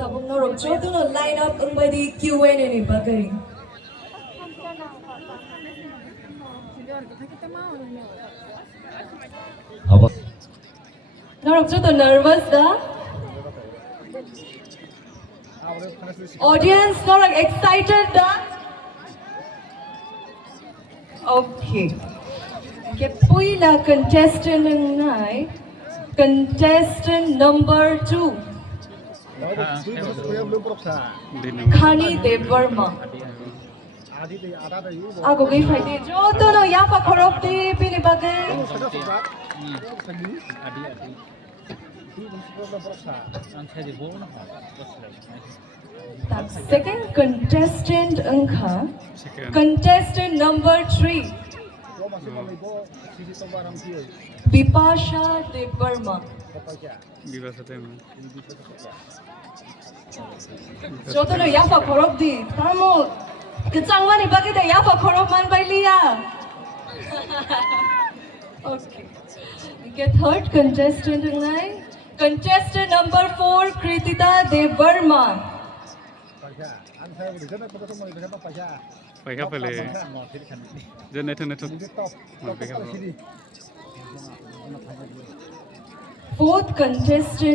Tabung norok chotu no line up by the Q&A ni bagai. Norok chotu nervous da. Audience norok excited da. Okay. Ke puila contestant ngai. Contestant number 2. Khani Dev Verma. Aku gay fight jo to no ya pa khorop di pini bagai. Second contestant angka. Contestant number 3. Bipasha Dev Verma. Joto no yafa khorop di. Tamo kecangwan ni bagi dah yafa khorop man bailia. Okay. Get third contestant ngai. Contestant number 4 Kritita Dev Verma. ไปครับไปเลยเดินในทุนไปครับ Fourth contestant